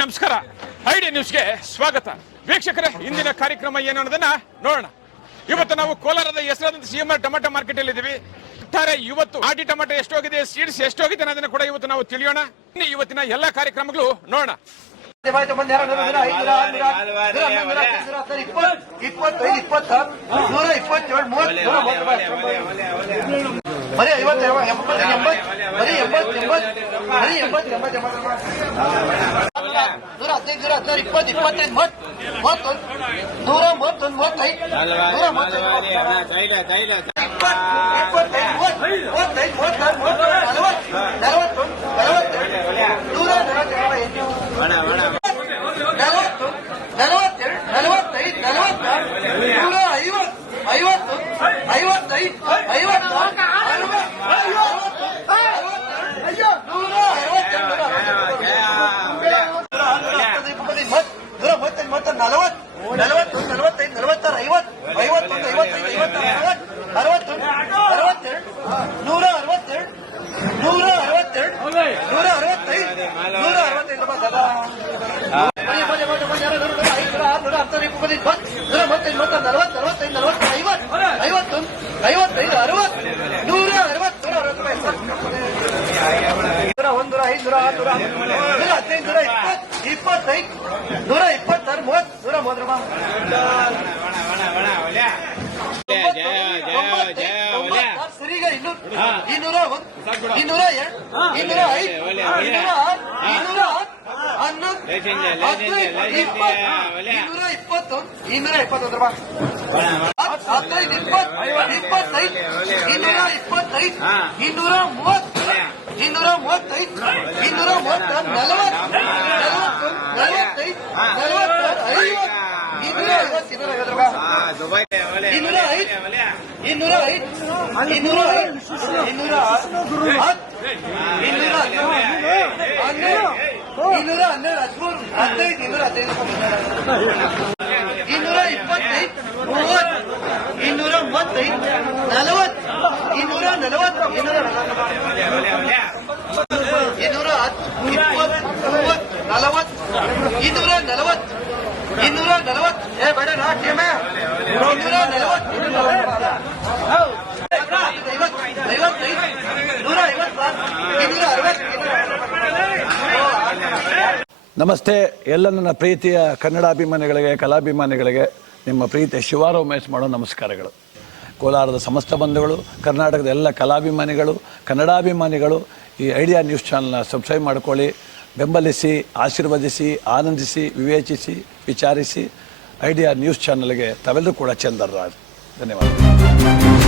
ನಮಸ್ಕಾರ. ಐಡಿಯಾ ನ್ಯೂಸ್ಗೆ ಸ್ವಾಗತ. ವೀಕ್ಷಕರೇ, ಇಂದಿನ ಕಾರ್ಯಕ್ರಮ ಏನು ಅನ್ನೋದನ್ನ ನೋಡೋಣ. ಇವತ್ತು ನಾವು ಕೋಲಾರದ ಹೆಸರಾದಂತ ಸಿಎಂಆರ್ ಟೊಮೆಟೊ ಮಾರ್ಕೆಟ್ ಅಲ್ಲಿ ಇದ್ದೀವಿ. ಇವತ್ತು ಆಟಿ ಟೊಮೆಟೊ ಎಷ್ಟೋಗಿದೆ, ಸೀಡ್ಸ್ ಎಷ್ಟೋಗಿದೆ ಅನ್ನೋದನ್ನ ಕೂಡ ಇವತ್ತು ನಾವು ತಿಳಿಯೋಣ. ಇವತ್ತಿನ ಎಲ್ಲಾ ಕಾರ್ಯಕ್ರಮಗಳು ನೋಡೋಣ. ಬರೀ 50 80 ಬರೀ 80 ಬರೀ 80 115 20 25 30 131 ನಮಸ್ತೆ. ಎಲ್ಲ ನನ್ನ ಪ್ರೀತಿಯ ಕನ್ನಡಾಭಿಮಾನಿಗಳಿಗೆ, ಕಲಾಭಿಮಾನಿಗಳಿಗೆ ನಿಮ್ಮ ಪ್ರೀತಿಯ ಶಿವಾರ ಉಮೇಶ್ ಮಾಡೋ ನಮಸ್ಕಾರಗಳು. ಕೋಲಾರದ ಸಮಸ್ತ ಬಂಧುಗಳು, ಕರ್ನಾಟಕದ ಎಲ್ಲ ಕಲಾಭಿಮಾನಿಗಳು, ಕನ್ನಡಾಭಿಮಾನಿಗಳು ಈ ಐಡಿಯಾ ನ್ಯೂಸ್ ಚಾನಲ್ನ ಸಬ್ಸ್ಕ್ರೈಬ್ ಮಾಡ್ಕೊಳ್ಳಿ, ಬೆಂಬಲಿಸಿ, ಆಶೀರ್ವದಿಸಿ, ಆನಂದಿಸಿ, ವಿವೇಚಿಸಿ, ವಿಚಾರಿಸಿ. ಐಡಿಯಾ ನ್ಯೂಸ್ ಚಾನಲ್ಗೆ ತಾವೆಲ್ಲರೂ ಕೂಡ ಚಂದರ್ರಾಜ್. ಧನ್ಯವಾದ.